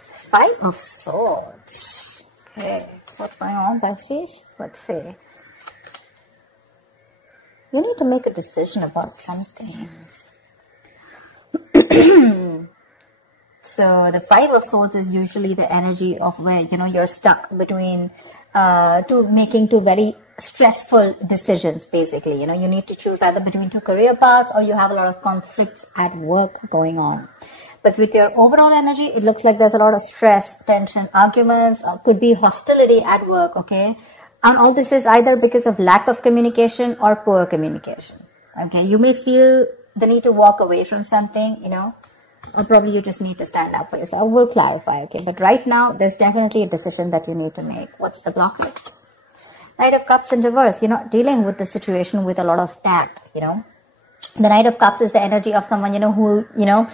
Five of Swords. Okay, what's going on, Pisces? Let's see. You need to make a decision about something. So the Five of Swords is usually the energy of where, you know, you're stuck between making two very stressful decisions, basically. You know, you need to choose either between two career paths, or you have a lot of conflicts at work going on. But with your overall energy, it looks like there's a lot of stress, tension, arguments, or could be hostility at work, okay? And all this is either because of lack of communication or poor communication, okay? You may feel the need to walk away from something, you know, or probably you just need to stand up for yourself. We'll clarify, okay? But right now, there's definitely a decision that you need to make. What's the blockage? Knight of Cups in reverse. You're not dealing with the situation with a lot of tact, you know? The Knight of Cups is the energy of someone, you know, who, you know,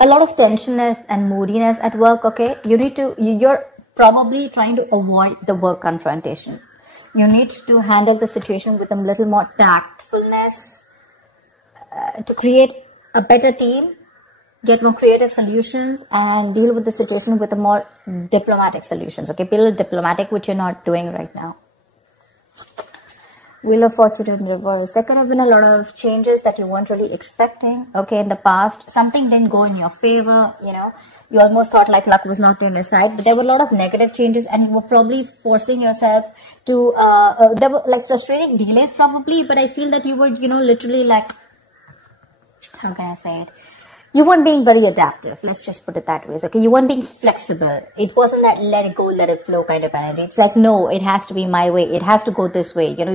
a lot of tensionness and moodiness at work, okay? You're probably trying to avoid the work confrontation. You need to handle the situation with a little more tactfulness to create a better team, get more creative solutions, and deal with the situation with a more diplomatic solutions, okay? Be a little diplomatic, which you're not doing right now. Wheel of Fortune in reverse. There could have been a lot of changes that you weren't really expecting, okay, in the past. Something didn't go in your favor, you know. You almost thought like luck was not on your side, but there were a lot of negative changes, and you were probably forcing yourself to, there were like frustrating delays probably, but I feel that you were, you know, literally like, how can I say it? You weren't being very adaptive. Let's just put it that way. Okay, you weren't being flexible. It wasn't that let it go, let it flow kind of energy. It's like, no, it has to be my way. It has to go this way. You know,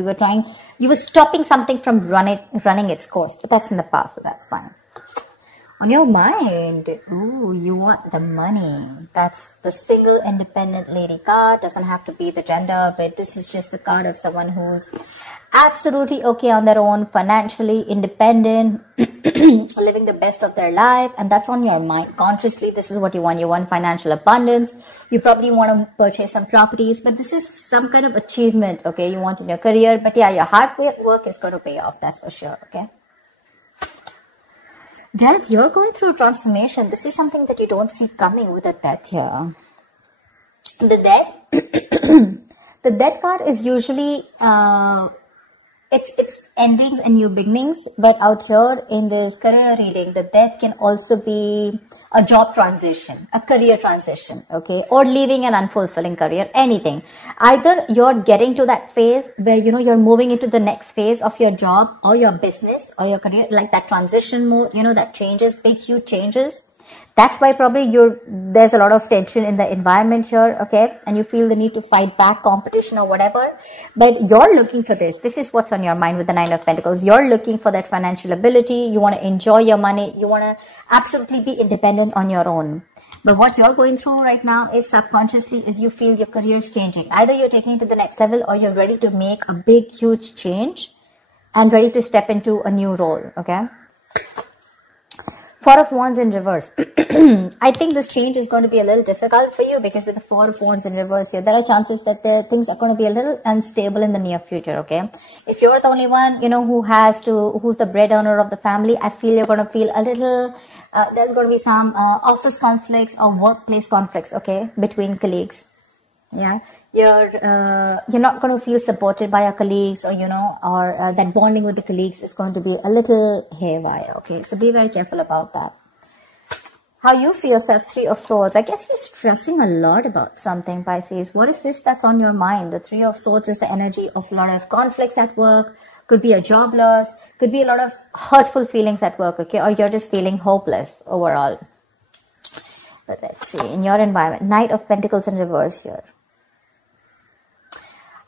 you were stopping something from running its course, but that's in the past, so that's fine. On your mind, ooh, you want the money. That's the single independent lady card. Doesn't have to be the gender, but this is just the card of someone who's absolutely okay on their own, financially independent, living the best of their life, and that's on your mind. Consciously, this is what you want. You want financial abundance. You probably want to purchase some properties, but this is some kind of achievement, okay, you want in your career. But yeah, your hard work is going to pay off, that's for sure, okay? Death, you're going through transformation. This is something that you don't see coming with a death here. The death, the death card is usually, it's endings and new beginnings, but out here in this career reading, the death can also be a job transition, a career transition, okay, or leaving an unfulfilling career, anything. Either you're getting to that phase where, you know, you're moving into the next phase of your job or your business or your career, like that transition mode, you know, that changes, big, huge changes. That's why probably there's a lot of tension in the environment here, okay? And you feel the need to fight back competition or whatever. But you're looking for this. This is what's on your mind with the Nine of Pentacles. You're looking for that financial ability. You want to enjoy your money. You want to absolutely be independent on your own. But what you're going through right now is subconsciously is you feel your career is changing. Either you're taking it to the next level or you're ready to make a big, huge change and ready to step into a new role, okay? Four of Wands in reverse. I think this change is going to be a little difficult for you because with the Four of Wands in reverse here, there are chances that things are going to be a little unstable in the near future, okay? If you're the only one, you know, who's the breadwinner of the family, I feel you're going to feel a little, there's going to be some office conflicts or workplace conflicts, okay, between colleagues. Yeah. You're not going to feel supported by your colleagues, or, you know, or that bonding with the colleagues is going to be a little haywire, okay? So be very careful about that. How you see yourself, Three of Swords. I guess you're stressing a lot about something, Pisces. What is this that's on your mind? The Three of Swords is the energy of a lot of conflicts at work. Could be a job loss. Could be a lot of hurtful feelings at work, okay? Or you're just feeling hopeless overall. But let's see, in your environment, Knight of Pentacles in reverse here.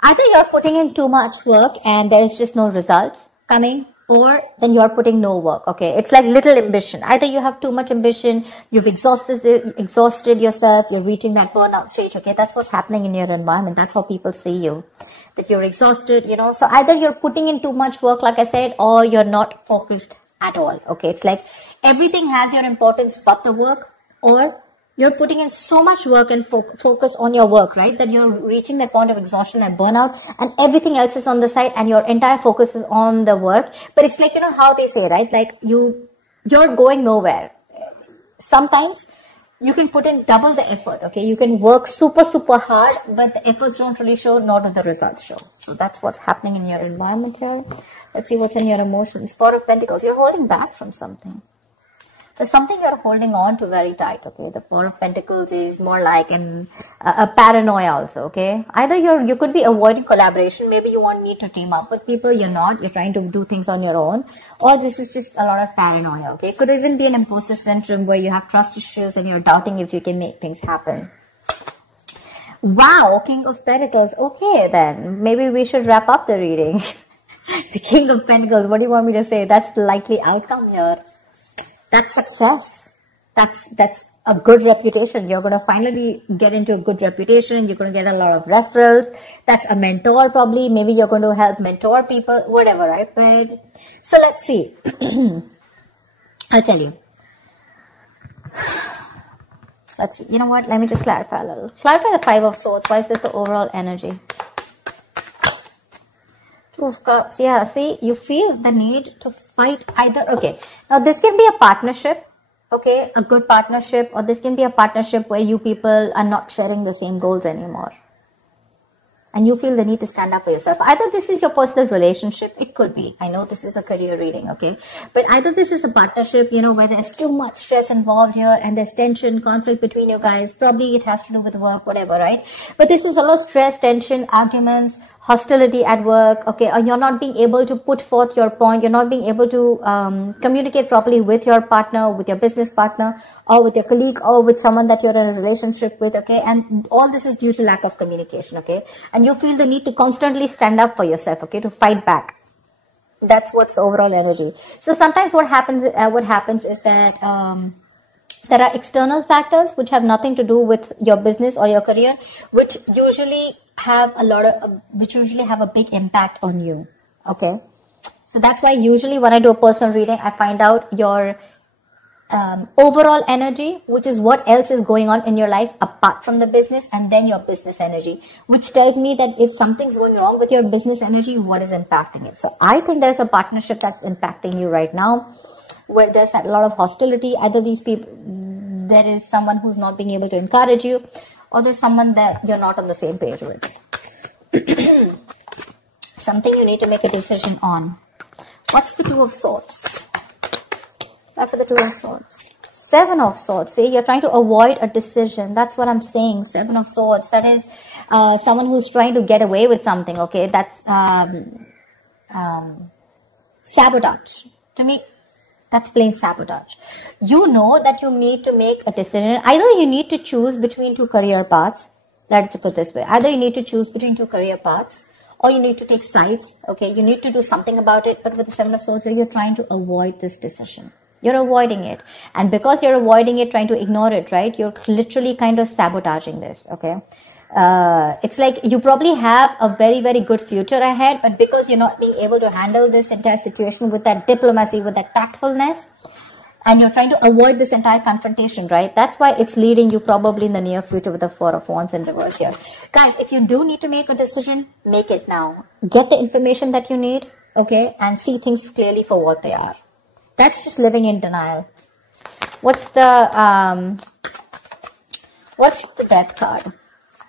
Either you're putting in too much work and there's just no results coming, or then you're putting no work, okay? It's like little ambition. Either you have too much ambition, you've exhausted yourself, you're reaching that burnout stage, okay? That's what's happening in your environment. That's how people see you, that you're exhausted, you know? So either you're putting in too much work, like I said, or you're not focused at all, okay? It's like everything has your importance but the work, or you're putting in so much work and focus on your work, right? That you're reaching that point of exhaustion and burnout, and everything else is on the side and your entire focus is on the work. But it's like, you know how they say, right? Like you're going nowhere. sometimes you can put in double the effort, okay? You can work super, super hard, but the efforts don't really show, nor do the results show. So that's what's happening in your environment here. Let's see what's in your emotions. Four of Pentacles, you're holding back from something. There's something you're holding on to very tight, okay? The Four of Pentacles is more like a paranoia also, okay? Either you could be avoiding collaboration. Maybe you won't need to team up with people. You're not. You're trying to do things on your own. Or this is just a lot of paranoia, okay? It could even be an imposter syndrome where you have trust issues and you're doubting if you can make things happen. Wow, King of Pentacles. Okay, then. Maybe we should wrap up the reading. The King of Pentacles, what do you want me to say? That's the likely outcome here. That's success. That's a good reputation. You're going to finally get into a good reputation. You're going to get a lot of referrals. That's a mentor probably. Maybe you're going to help mentor people, whatever, right? But, so let's see. I'll tell you. Let's see. You know what? Let me just clarify a little. Clarify the Five of Swords. Why is this the overall energy? Two of Cups. Yeah, see, you feel the need to fight either. Okay, now this can be a partnership, okay, a good partnership, or this can be a partnership where you people are not sharing the same goals anymore. And you feel the need to stand up for yourself. Either this is your personal relationship, it could be. I know this is a career reading, okay? But either this is a partnership, you know, where there's too much stress involved here and there's tension, conflict between you guys. Probably it has to do with work, whatever, right? But this is a lot of stress, tension, arguments, hostility at work, okay? Or you're not being able to put forth your point. You're not being able to communicate properly with your partner, with your business partner, or with your colleague, or with someone that you're in a relationship with, okay? And all this is due to lack of communication, okay? And you feel the need to constantly stand up for yourself, okay? To fight back. That's what's the overall energy. So sometimes what happens is that there are external factors which have nothing to do with your business or your career, which usually have a big impact on you, okay? So that's why usually when I do a personal reading, I find out your overall energy, which is what else is going on in your life apart from the business, and then your business energy, which tells me that if something's going wrong with your business energy, what is impacting it. So I think there's a partnership that's impacting you right now, where there's a lot of hostility. Either these people, there is someone who's not being able to encourage you, or there's someone that you're not on the same page with. Something you need to make a decision on. What's the Two of Swords? For the Two of Swords. Seven of Swords. See, you're trying to avoid a decision. That's what I'm saying. Seven of Swords. That is someone who's trying to get away with something, okay? That's sabotage. To me, that's plain sabotage. You know that you need to make a decision. Either you need to choose between two career paths. Let's put it this way. Either you need to choose between two career paths, or you need to take sides, okay? You need to do something about it. But with the Seven of Swords, you're trying to avoid this decision. You're avoiding it. And because you're avoiding it, trying to ignore it, right? You're literally kind of sabotaging this, okay? It's like you probably have a very, very good future ahead, but because you're not being able to handle this entire situation with that diplomacy, with that tactfulness, and you're trying to avoid this entire confrontation, right? That's why it's leading you probably in the near future with the Four of Wands in reverse here. Guys, if you do need to make a decision, make it now. Get the information that you need, okay? And see things clearly for what they are. That's just living in denial. What's the Death card?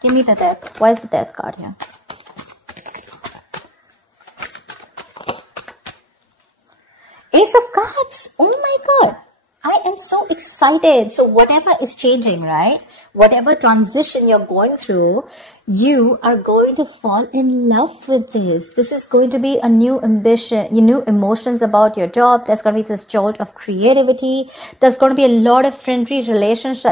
Give me the Death. Why is the Death card here? Ace of Cups. Oh my God. I am so excited. So whatever is changing, right? Whatever transition you're going through, you are going to fall in love with this. This is going to be a new ambition, new emotions about your job. There's going to be this jolt of creativity. There's going to be a lot of friendly relations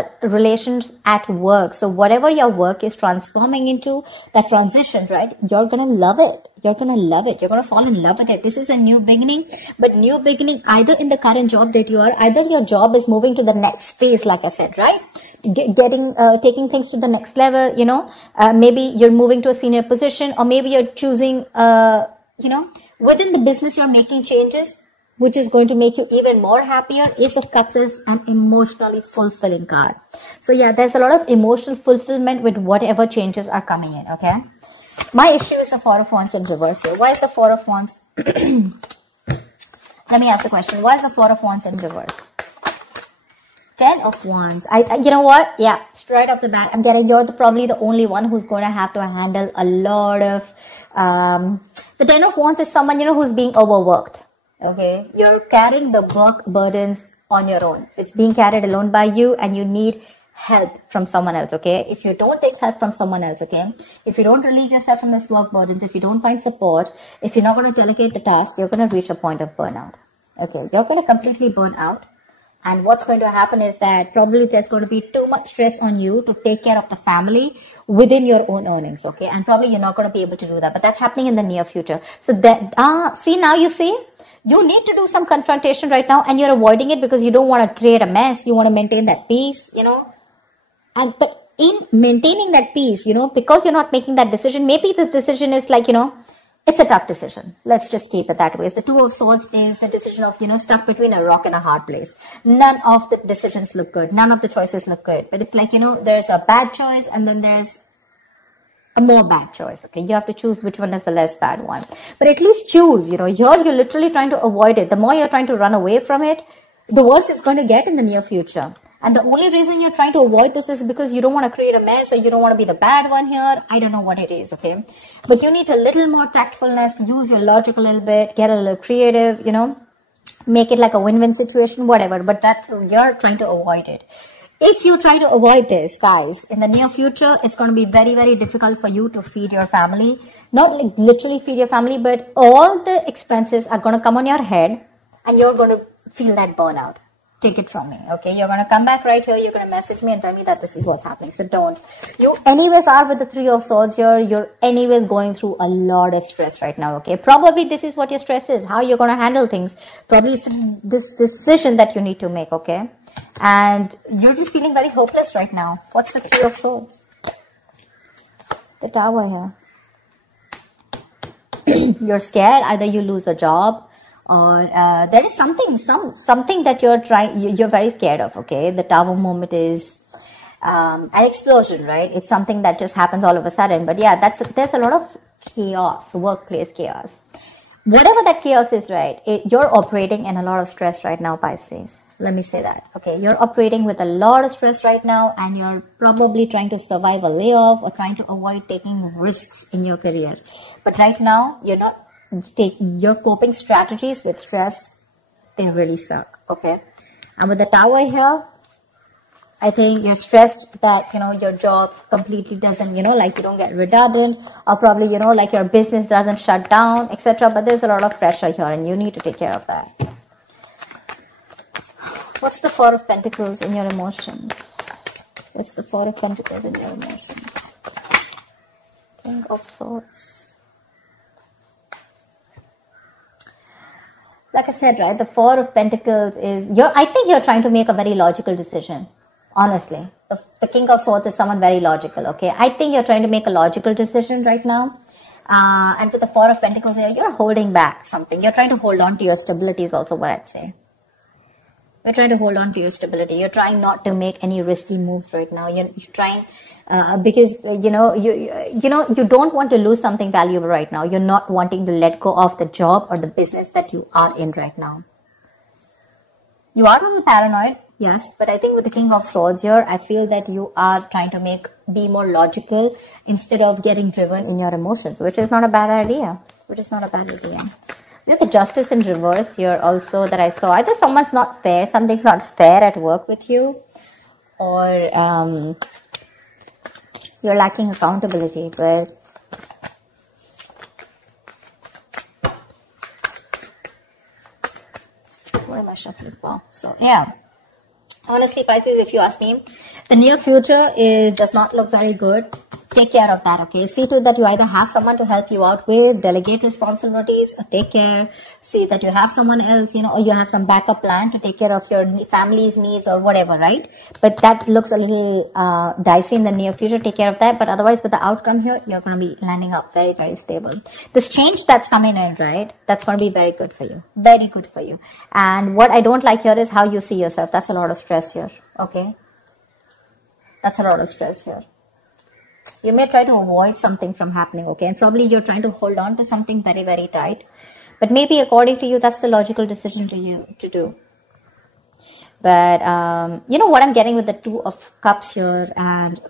at work. So whatever your work is transforming into, that transition, right? You're going to love it. You're going to love it. You're going to fall in love with it. This is a new beginning, but new beginning either in the current job that you are, either your job is moving to the next phase, like I said, right? Taking things to the next level, you know, maybe you're moving to a senior position, or maybe you're choosing, you know, within the business, you're making changes, which is going to make you even more happier. Ace of Cups is an emotionally fulfilling card. So yeah, there's a lot of emotional fulfillment with whatever changes are coming in, okay? My issue is the Four of Wands in reverse here. Why is the Four of Wands? Let me ask the question. Why is the Four of Wands in reverse? 10 of Wands. You know what? Yeah, straight off the bat, I'm getting you're probably the only one who's going to have to handle a lot of, the 10 of Wands is someone, who's being overworked. Okay. You're carrying the work burdens on your own. It's being carried alone by you and you need help from someone else. Okay. If you don't take help from someone else, okay, if you don't relieve yourself from this work burdens, if you don't find support, if you're not going to delegate the task, you're going to reach a point of burnout. Okay. You're going to completely burn out. And what's going to happen is that probably there's going to be too much stress on you to take care of the family within your own earnings, okay? And probably you're not going to be able to do that, but that's happening in the near future. So that, see, now you see, you need to do some confrontation right now and you're avoiding it because you don't want to create a mess. You want to maintain that peace, but in maintaining that peace, because you're not making that decision, maybe this decision is like, it's a tough decision. Let's just keep it that way. The Two of Swords is the decision of, stuck between a rock and a hard place. None of the decisions look good. None of the choices look good. But it's like, there's a bad choice and then there's a more bad choice. Okay. You have to choose which one is the less bad one. But at least choose, here you're literally trying to avoid it. The more you're trying to run away from it, the worse it's going to get in the near future. And the only reason you're trying to avoid this is because you don't want to create a mess or you don't want to be the bad one here. I don't know what it is, okay? But you need a little more tactfulness, use your logic a little bit, get a little creative, make it like a win-win situation, whatever. But that you're trying to avoid it. If you try to avoid this, guys, in the near future, it's going to be very, very difficult for you to feed your family. Not like literally feed your family, but all the expenses are going to come on your head and you're going to feel that burnout. Take it from me, okay? You're going to come back right here. You're going to message me and tell me that this is what's happening. So don't. You anyways are with the Three of Swords here. You're anyways going through a lot of stress right now, okay? Probably this is what your stress is, how you're going to handle things. Probably it's this decision that you need to make, okay? And you're just feeling very hopeless right now. What's the King of Swords? The Tower here. You're scared. Either you lose a job, or there is something that you're very scared of, okay? The Tower moment is an explosion, right? It's something that just happens all of a sudden. But yeah, there's a lot of chaos, workplace chaos. Whatever that chaos is, right? You're operating in a lot of stress right now, Pisces. Let me say that, okay? You're operating with a lot of stress right now and you're probably trying to survive a layoff or trying to avoid taking risks in your career. But right now, you're not your coping strategies with stress, they really suck, okay? And with the Tower here, I think you're stressed that, your job completely doesn't, like you don't get redundant, or probably, like your business doesn't shut down, etc. But there's a lot of pressure here and you need to take care of that. What's the Four of Pentacles in your emotions? What's the Four of Pentacles in your emotions? King of Swords. Like I said, right, the Four of Pentacles is, I think you're trying to make a very logical decision, honestly. The King of Swords is someone very logical, okay? I think you're trying to make a logical decision right now. And with the Four of Pentacles here, you're holding back something. You're trying to hold on to your stability is also what I'd say. You're trying to hold on to your stability. You're trying not to make any risky moves right now. You're trying... because, you don't want to lose something valuable right now. You're not wanting to let go of the job or the business that you are in right now. You are on the paranoid, yes, but I think with the King of Swords here, I feel that you are trying to be more logical instead of getting driven in your emotions, which is not a bad idea. We have the Justice in reverse here also that I saw. Either something's not fair at work with you, or... you're lacking accountability, but why am I shuffling? Wow. So yeah, honestly, Pisces, if you ask me, the near future does not look very good. Take care of that, okay? See to that you either have someone to help you out with, delegate responsibilities, or take care. See that you have someone else, or you have some backup plan to take care of your family's needs or whatever, right? But that looks a little dicey in the near future. Take care of that. But otherwise, with the outcome here, you're going to be landing up very, very stable. This change that's coming in, right? That's going to be very good for you. Very good for you. And what I don't like here is how you see yourself. That's a lot of stress here, okay? That's a lot of stress here. You may try to avoid something from happening, okay? And probably you're trying to hold on to something very, very tight. But maybe according to you, that's the logical decision to do. But you know what I'm getting with the Two of Cups here and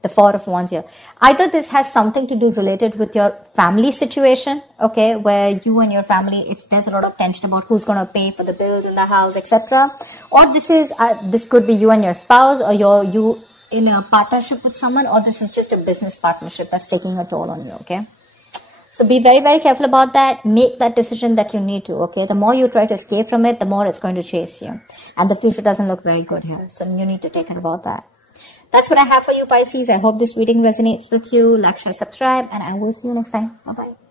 the Four of Wands here. Either this has something to do related with your family situation, okay, where you and your family, there's a lot of tension about who's going to pay for the bills in the house, etc. Or this could be you and your spouse, or you in a partnership with someone, or this is just a business partnership that's taking a toll on you, okay? So be very, very careful about that. Make that decision that you need to, okay? The more you try to escape from it, the more it's going to chase you. And the future doesn't look very good here. So you need to take care about that. That's what I have for you, Pisces. I hope this reading resonates with you. Like, share, subscribe, and I will see you next time. Bye-bye.